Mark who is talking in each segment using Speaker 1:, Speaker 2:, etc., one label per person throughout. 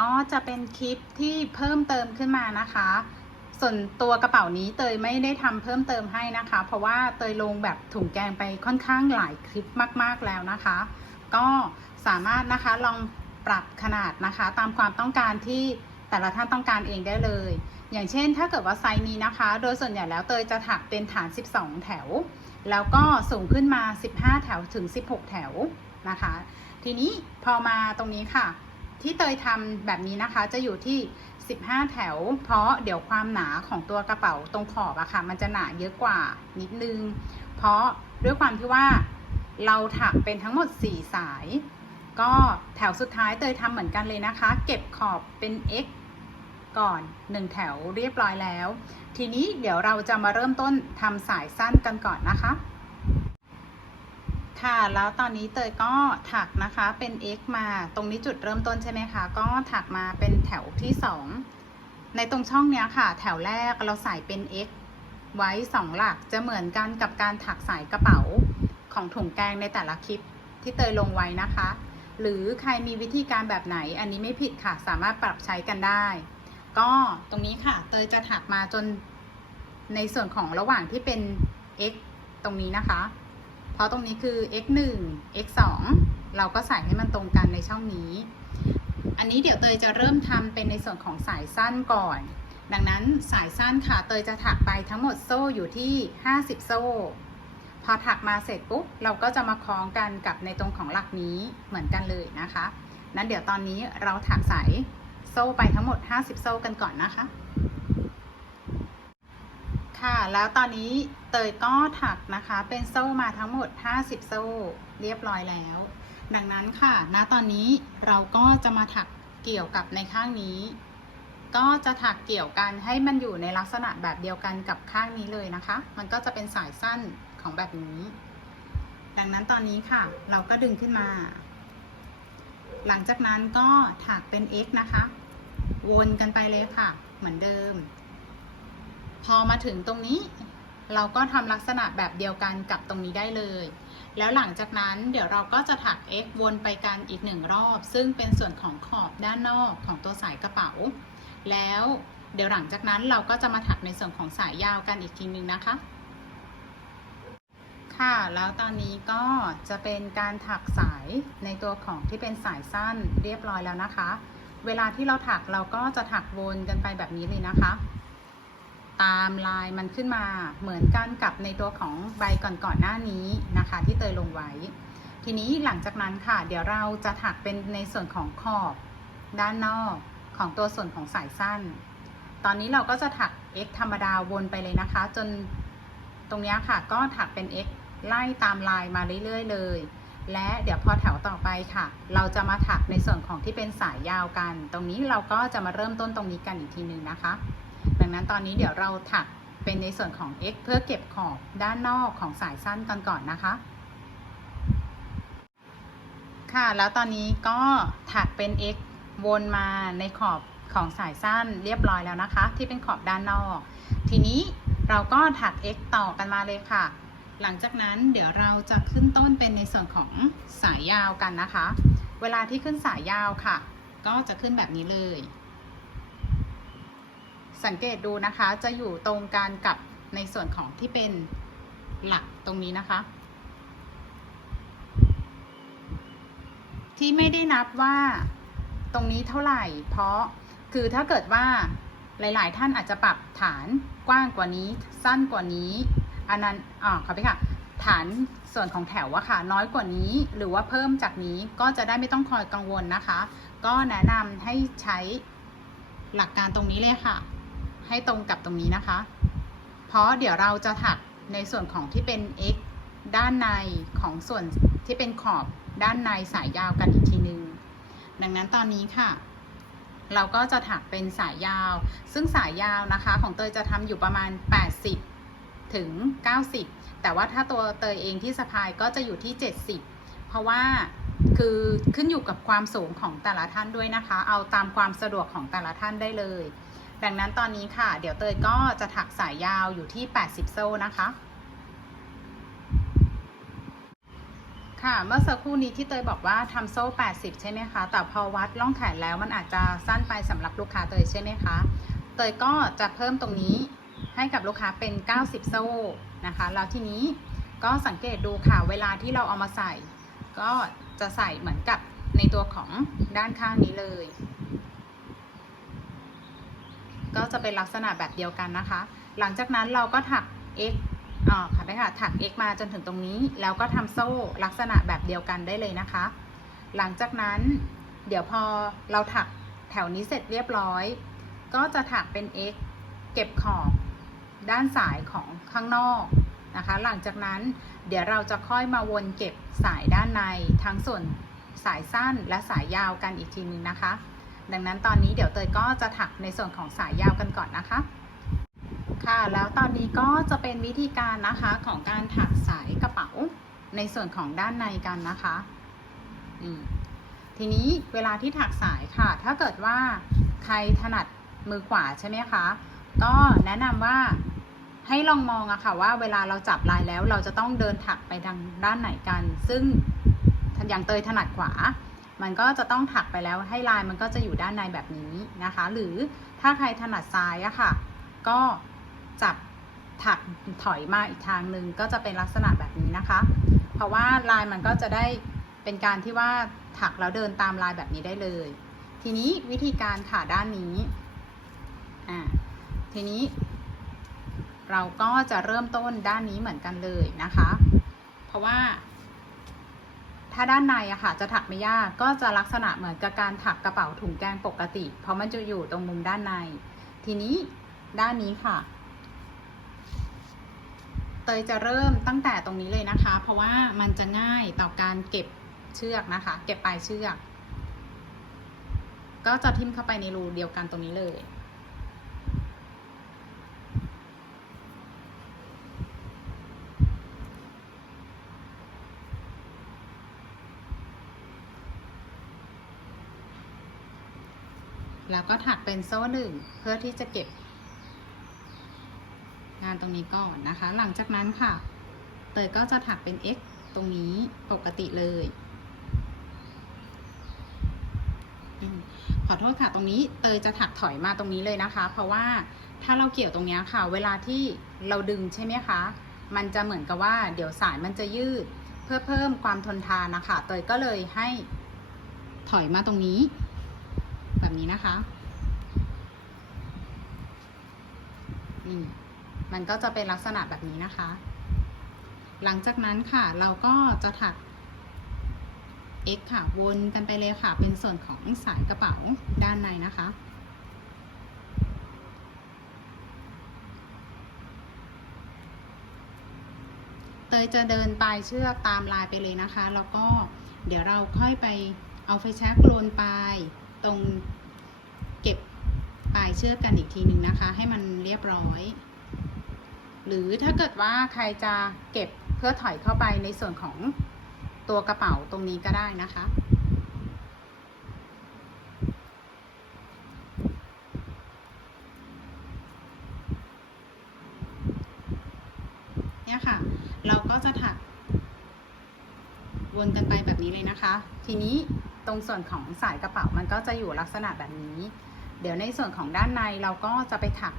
Speaker 1: ก็จะเป็นคลิปที่เพิ่มเติมขึ้นมานะคะ ส่วนตัวกระเป๋านี้เตยไม่ได้ทำเพิ่มเติมให้นะคะ เพราะว่าเตยลงแบบถุงแกงไปค่อนข้างหลายคลิปมาก ๆแล้วนะคะ ก็สามารถนะคะลองปรับขนาดนะคะ ตามความต้องการที่แต่ละท่านต้องการเองได้เลย อย่างเช่นถ้าเกิดว่าไซส์นี้นะคะ โดยส่วนใหญ่แล้วเตยจะถักเป็นฐาน 12 แถว แล้วก็สูงขึ้นมา 15 แถวถึง 16 แถวนะคะ ทีนี้พอมาตรงนี้ค่ะ ที่เตยทำแบบนี้นะคะจะอยู่ที่ 15 แถว เพราะเดี๋ยวความหนาของตัวกระเป๋าตรงขอบอะค่ะ มันจะหนาเยอะกว่านิดนึง เพราะด้วยความที่ว่าเราถักเป็นทั้งหมด 4 สาย ก็แถวสุดท้ายเตยทำเหมือนกันเลยนะคะ เก็บขอบเป็น x ก่อน 1 แถวเรียบร้อยแล้ว ทีนี้เดี๋ยวเราจะมาเริ่มต้นทำสายสั้นกันก่อนนะคะ ค่ะ แล้วตอนนี้เตยก็ถักนะคะเป็น x มาตรงนี้จุดเริ่มต้นใช่ไหมคะ ก็ถักมาเป็นแถวที่ 2 ในตรงช่องเนี้ยค่ะ แถวแรกเราใส่เป็น x ไว้ 2 หลักจะเหมือนกันกับการถักสายกระเป๋าของถุงแกงในแต่ละคลิปที่เตยลงไว้นะคะ หรือใครมีวิธีการแบบไหนอันนี้ไม่ผิดค่ะ สามารถปรับใช้กันได้ ก็ตรงนี้ค่ะ เตยจะถักมาจนในส่วนของระหว่างที่เป็น x ตรงนี้นะคะ ราะตรงนี้คือ x 1 x 2เราก็ใส่ให้มันตรงกันในช่องนี้ อันนี้เดี๋ยวเตยจะเริ่มทำเป็นในส่วนของสายสั้นก่อน ดังนั้นสายสั้นค่ะเตยจะถักไปทั้งหมดโซ่อยู่ที่ 50 โซ่ พอถักมาเสร็จปุ๊บเราก็จะมาคล้องกันกับในตรงของหลักนี้เหมือนกันเลยนะคะ นั้นเดี๋ยวตอนนี้เราถักสายโซ่ไปทั้งหมด 50 โซ่กันก่อนนะคะ ค่ะ แล้วตอนนี้เตยก็ถักนะคะ เป็นโซ่มาทั้งหมด 50 โซ่เรียบร้อยแล้ว ดังนั้นค่ะณตอนนี้เราก็จะมาถักเกี่ยวกับในข้างนี้ ก็จะถักเกี่ยวกันให้มันอยู่ในลักษณะแบบเดียวกันกับข้างนี้เลยนะคะ มันก็จะเป็นสายสั้นของแบบนี้ ดังนั้นตอนนี้ค่ะ เราก็ดึงขึ้นมา หลังจากนั้นก็ถักเป็น x นะคะ วนกันไปเลยค่ะ เหมือนเดิม พอมาถึงตรงนี้ เราก็ทำลักษณะแบบเดียวกันกับตรงนี้ได้เลย แล้วหลังจากนั้นเดี๋ยวเราก็จะถัก x วนไปกันอีกหนึ่งรอบ ซึ่งเป็นส่วนของขอบด้านนอกของตัวสายกระเป๋า แล้วเดี๋ยวหลังจากนั้นเราก็จะมาถักในส่วนของสายยาวกันอีกทีนึงนะคะ ค่ะ แล้วตอนนี้ก็จะเป็นการถักสายในตัวของที่เป็นสายสั้นเรียบร้อยแล้วนะคะ เวลาที่เราถักเราก็จะถักวนกันไปแบบนี้เลยนะคะ ตามลายมันขึ้นมาเหมือนกันกับในตัวของใบก่อนๆหน้านี้นะคะ ที่เตยลงไว้ ทีนี้หลังจากนั้นค่ะ เดี๋ยวเราจะถักเป็นในส่วนของขอบด้านนอกของตัวส่วนของสายสั้น ตอนนี้เราก็จะถัก x ธรรมดาวนไปเลยนะคะ จนตรงนี้ค่ะก็ถักเป็น x ไล่ตามลายมาเรื่อยๆเลย และเดี๋ยวพอแถวต่อไปค่ะ เราจะมาถักในส่วนของที่เป็นสายยาวกัน ตรงนี้เราก็จะมาเริ่มต้นตรงนี้กันอีกทีนึงนะคะ ดังนั้นตอนนี้เดี๋ยวเราถักเป็นในส่วนของ x เพื่อเก็บขอบด้านนอกของสายสั้นกันก่อนนะคะ ค่ะ แล้วตอนนี้ก็ถักเป็น x วนมาในขอบของสายสั้นเรียบร้อยแล้วนะคะ ที่เป็นขอบด้านนอก ทีนี้เราก็ถัก x ต่อกันมาเลยค่ะ หลังจากนั้นเดี๋ยวเราจะขึ้นต้นเป็นในส่วนของสายยาวกันนะคะ เวลาที่ขึ้นสายยาวค่ะ ก็จะขึ้นแบบนี้เลย สังเกตดูนะคะจะอยู่ตรงกันกับในส่วนของที่เป็นหลักตรงนี้นะคะ ที่ไม่ได้นับว่าตรงนี้เท่าไหร่ เพราะคือถ้าเกิดว่าหลาย ๆ ท่านอาจจะปรับฐานกว้างกว่านี้สั้นกว่านี้อันนั้นอ่าขอไปค่ะ ฐานส่วนของแถวอะค่ะ น้อยกว่านี้หรือว่าเพิ่มจากนี้ก็จะได้ไม่ต้องคอยกังวลนะคะ ก็แนะนำให้ใช้หลักการตรงนี้เลยค่ะ ให้ตรงกับตรงนี้นะคะ เพราะเดี๋ยวเราจะถักในส่วนของที่เป็น x ด้านในของส่วนที่เป็นขอบด้านในสายยาวกันอีกทีนึง ดังนั้นตอนนี้ค่ะ เราก็จะถักเป็นสายยาว ซึ่งสายยาวนะคะของเตยจะทำอยู่ประมาณ 80 ถึง 90 แต่ว่าถ้าตัวเตยเองที่สะพายก็จะอยู่ที่ 70 เพราะว่าคือขึ้นอยู่กับความสูงของแต่ละท่านด้วยนะคะ เอาตามความสะดวกของแต่ละท่านได้เลย ดังนั้นตอนนี้ค่ะ เดี๋ยวเตยก็จะถักสายยาวอยู่ที่ 80 โซ่นะคะค่ะเมื่อสักครู่นี้ที่เตยบอกว่าทำโซ่ 80 ใช่ไหมคะ แต่พอวัดล่องแขนแล้วมันอาจจะสั้นไปสำหรับลูกค้าเตยใช่ไหมคะ เตยก็จะเพิ่มตรงนี้ให้กับลูกค้าเป็น 90 โซ่นะคะ แล้วทีนี้ก็สังเกตดูค่ะ เวลาที่เราเอามาใส่ ก็จะใส่เหมือนกับในตัวของด้านข้างนี้เลย ก็จะเป็นลักษณะแบบเดียวกันนะคะ หลังจากนั้นเราก็ถัก x อ่าค่ะได้ค่ะถัก x มาจนถึงตรงนี้ แล้วก็ทำโซ่ลักษณะแบบเดียวกันได้เลยนะคะ หลังจากนั้นเดี๋ยวพอเราถักแถวนี้เสร็จเรียบร้อย ก็จะถักเป็น x เก็บขอบด้านสายของข้างนอกนะคะ หลังจากนั้นเดี๋ยวเราจะค่อยมาวนเก็บสายด้านในทั้งส่วนสายสั้นและสายยาวกันอีกทีนึงนะคะ ดังนั้นตอนนี้เดี๋ยวเตยก็จะถักในส่วนของสายยาวกันก่อนนะคะ ค่ะแล้วตอนนี้ก็จะเป็นวิธีการนะคะของการถักสายกระเป๋าในส่วนของด้านในกันนะคะทีนี้เวลาที่ถักสายค่ะ ถ้าเกิดว่าใครถนัดมือขวาใช่ไหมคะ ก็แนะนำว่าให้ลองมองอะค่ะว่าเวลาเราจับลายแล้วเราจะต้องเดินถักไปทางด้านไหนกัน ซึ่งอย่างเตยถนัดขวา มันก็จะต้องถักไปแล้วให้ลายมันก็จะอยู่ด้านในแบบนี้นะคะ หรือถ้าใครถนัดซ้ายอะค่ะ ก็จับถักถอยมาอีกทางหนึ่งก็จะเป็นลักษณะแบบนี้นะคะ เพราะว่าลายมันก็จะได้เป็นการที่ว่าถักแล้วเดินตามลายแบบนี้ได้เลย ทีนี้วิธีการค่ะด้านนี้อ่าทีนี้ เราก็จะเริ่มต้นด้านนี้เหมือนกันเลยนะคะ เพราะว่า ถ้าด้านในอะค่ะจะถักไม่ยากก็จะลักษณะเหมือนกับการถักกระเป๋าถุงแกงปกติ เพราะมันจะอยู่ตรงมุมด้านใน ทีนี้ด้านนี้ค่ะ เตยจะเริ่มตั้งแต่ตรงนี้เลยนะคะ เพราะว่ามันจะง่ายต่อการเก็บเชือกนะคะ เก็บปลายเชือก ก็จะทิ่มเข้าไปในรูเดียวกันตรงนี้เลย แล้วก็ถักเป็นโซ่หนึ่งเพื่อที่จะเก็บ งานตรงนี้ก่อนนะคะ หลังจากนั้นค่ะ เตยก็จะถักเป็น x ตรงนี้ปกติเลยขอโทษค่ะตรงนี้เตยจะถักถอยมาตรงนี้เลยนะคะ เพราะว่าถ้าเราเกี่ยวตรงนี้ค่ะ เวลาที่เราดึงใช่ไหมคะ มันจะเหมือนกับว่า เดี๋ยวสายมันจะยืด เพื่อเพิ่มความทนทานนะคะ เตยก็เลยให้ถอยมาตรงนี้ แบบนี้นะคะนี่มันก็จะเป็นลักษณะแบบนี้นะคะ หลังจากนั้นค่ะเราก็จะถัก x ค่ะวนกันไปเลยค่ะเป็นส่วนของสายกระเป๋าด้านในนะคะเตยจะเดินปลายเชือกตามลายไปเลยนะคะ แล้วก็เดี๋ยวเราค่อยไปเอาไฟแช็กโลนปลายตรงายเชือกกันอีกทีหนึ่งนะคะ ให้มันเรียบร้อย หรือถ้าเกิดว่าใครจะเก็บเพื่อถอยเข้าไปในส่วนของตัวกระเป๋าตรงนี้ก็ได้นะคะเนี่ยค่ะ เราก็จะถักวนกันไปแบบนี้เลยนะคะ ทีนี้ตรงส่วนของสายกระเป๋ามันก็จะอยู่ลักษณะแบบนี้ เดี๋ยวในส่วนของด้านในเราก็จะไปถัก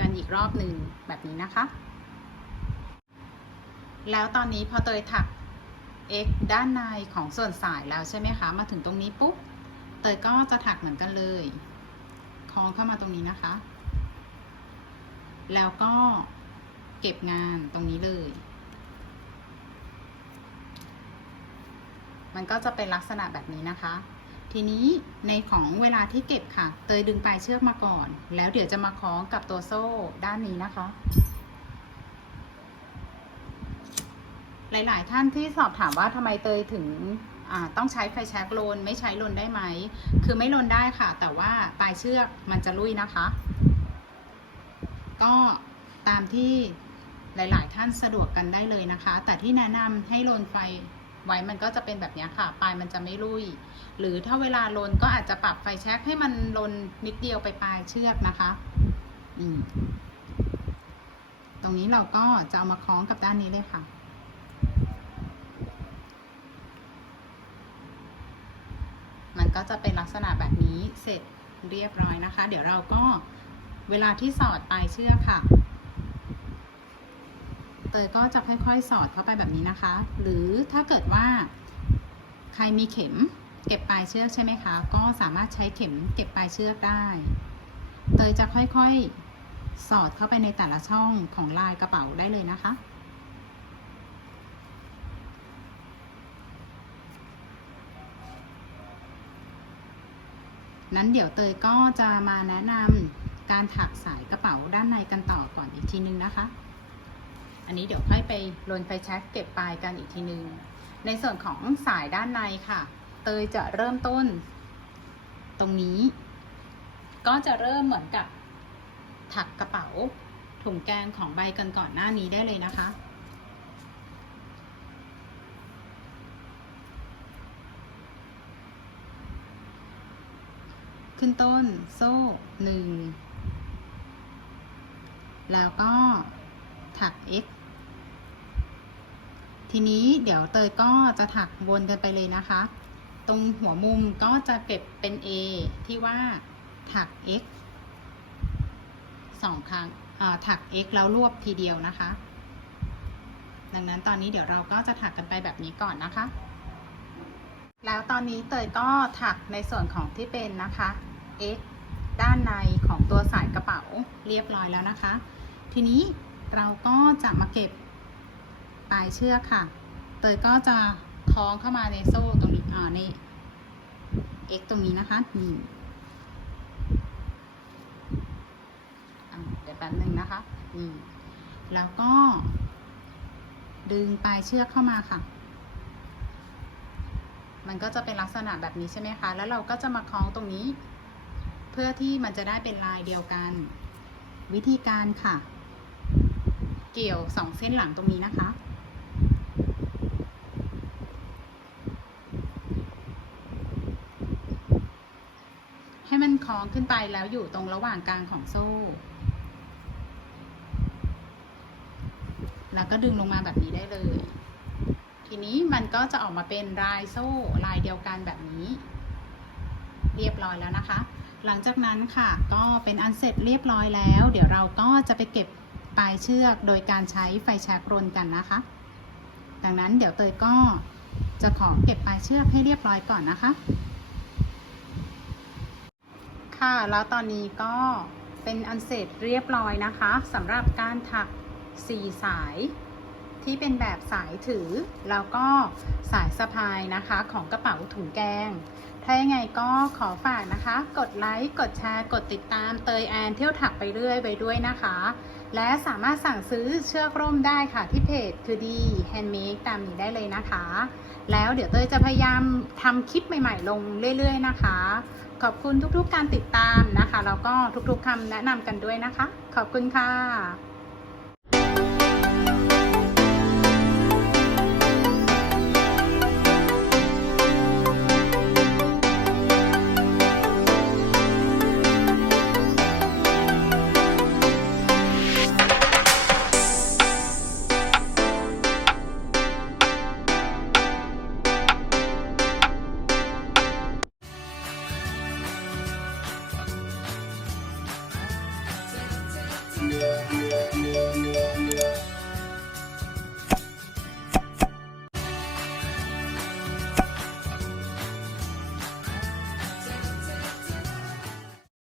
Speaker 1: กันอีกรอบหนึ่งแบบนี้นะคะ แล้วตอนนี้พอเตยถัก x ด้านในของส่วนสายแล้วใช่ไหมคะ มาถึงตรงนี้ปุ๊บ เตยก็จะถักเหมือนกันเลย คล้องเข้ามาตรงนี้นะคะ แล้วก็เก็บงานตรงนี้เลย มันก็จะเป็นลักษณะแบบนี้นะคะ ทีนี้ในของเวลาที่เก็บค่ะ เตยดึงปลายเชือกมาก่อน แล้วเดี๋ยวจะมาคล้องกับตัวโซ่ด้านนี้นะคะ หลาย ๆ ท่านที่สอบถามว่าทำไมเตยถึงต้องใช้ไฟแช็กโลนไม่ใช้ลนได้ไหม คือไม่ลนได้ค่ะ แต่ว่าปลายเชือกมันจะลุยนะคะ ก็ตามที่หลาย ๆ ท่านสะดวกกันได้เลยนะคะ แต่ที่แนะนำให้ลนไฟ ไว้มันก็จะเป็นแบบนี้ค่ะ ปลายมันจะไม่ลุย หรือถ้าเวลาลนก็อาจจะปรับไฟแช็กให้มันลนนิดเดียวไปปลายเชือกนะคะอืมตรงนี้เราก็จะเอามาคล้องกับด้านนี้เลยค่ะมันก็จะเป็นลักษณะแบบนี้เสร็จเรียบร้อยนะคะ เดี๋ยวเราก็เวลาที่สอดปลายเชือกค่ะ ตยก็จะค่อยๆ สอดเข้าไปแบบนี้นะคะ หรือถ้าเกิดว่าใครมีเข็มเก็บปลายเชือกใช่ไหมคะ ก็สามารถใช้เข็มเก็บปลายเชือกได้ เตยจะค่อยๆ สอดเข้าไปในแต่ละช่องของลายกระเป๋าได้เลยนะคะนั้นเดี๋ยวเตยก็จะมาแนะนำการถักสายกระเป๋าด้านในกันต่อก่อนอีกทีนึงนะคะ อันนี้เดี๋ยวค่อยไปลนไฟแช็กเก็บปลายกันอีกทีนึง ในส่วนของสายด้านในค่ะ เตยจะเริ่มต้น ตรงนี้ ก็จะเริ่มเหมือนกับถักกระเป๋าถุงแกงของใบกันก่อนหน้านี้ได้เลยนะคะขึ้นต้นโซ่หนึ่งแล้วก็ถัก x ทีนี้เดี๋ยวเตยก็จะถักวนกันไปเลยนะคะ ตรงหัวมุมก็จะเก็บเป็น A ที่ว่าถัก x สองครั้งถัก x แล้วรวบทีเดียวนะคะ ดังนั้นตอนนี้เดี๋ยวเราก็จะถักกันไปแบบนี้ก่อนนะคะ แล้วตอนนี้เตยก็ถักในส่วนของที่เป็นนะคะ x ด้านในของตัวสายกระเป๋าเรียบร้อยแล้วนะคะ ทีนี้เราก็จะมาเก็บ ปลายเชือกค่ะ เตยก็จะคล้องเข้ามาในโซ่ตรงนี้อ่านี่ x ตรงนี้นะคะนี่อ่าเดี๋ยวแป๊บนึงนะคะนี่แล้วก็ ดึงปลายเชือกเข้ามาค่ะ มันก็จะเป็นลักษณะแบบนี้ใช่ไหมคะ แล้วเราก็จะมาคล้องตรงนี้ เพื่อที่มันจะได้เป็นลายเดียวกัน วิธีการค่ะ เกี่ยวสองเส้นหลังตรงนี้นะคะ ให้มันคล้องขึ้นไปแล้วอยู่ตรงระหว่างกลางของโซ่ แล้วก็ดึงลงมาแบบนี้ได้เลย ทีนี้มันก็จะออกมาเป็นลายโซ่ลายเดียวกันแบบนี้ เรียบร้อยแล้วนะคะ หลังจากนั้นค่ะก็เป็นอันเสร็จเรียบร้อยแล้ว เดี๋ยวเราก็จะไปเก็บปลายเชือกโดยการใช้ไฟแช็กรนกันนะคะ ดังนั้นเดี๋ยวเตยก็จะขอเก็บปลายเชือกให้เรียบร้อยก่อนนะคะ ค่ะ แล้วตอนนี้ก็เป็นอันเสร็จเรียบร้อยนะคะสำหรับการถัก4สายที่เป็นแบบสายถือ แล้วก็สายสะพายนะคะของกระเป๋าถุงแกง ถ้ายังไงก็ขอฝากนะคะ กดไลค์ กดแชร์ กดติดตามเตยแอนเที่ยวถักไปเรื่อยไปด้วยนะคะ และสามารถสั่งซื้อเชือกร่มได้ค่ะที่เพจคือดีแฮนด์เมดตามนี้ได้เลยนะคะ แล้วเดี๋ยวเตยจะพยายามทำคลิปใหม่ ๆ ลงเรื่อย ๆ นะคะ ขอบคุณทุกๆการติดตามนะคะ แล้วก็ทุกๆคำแนะนำกันด้วยนะคะ ขอบคุณค่ะ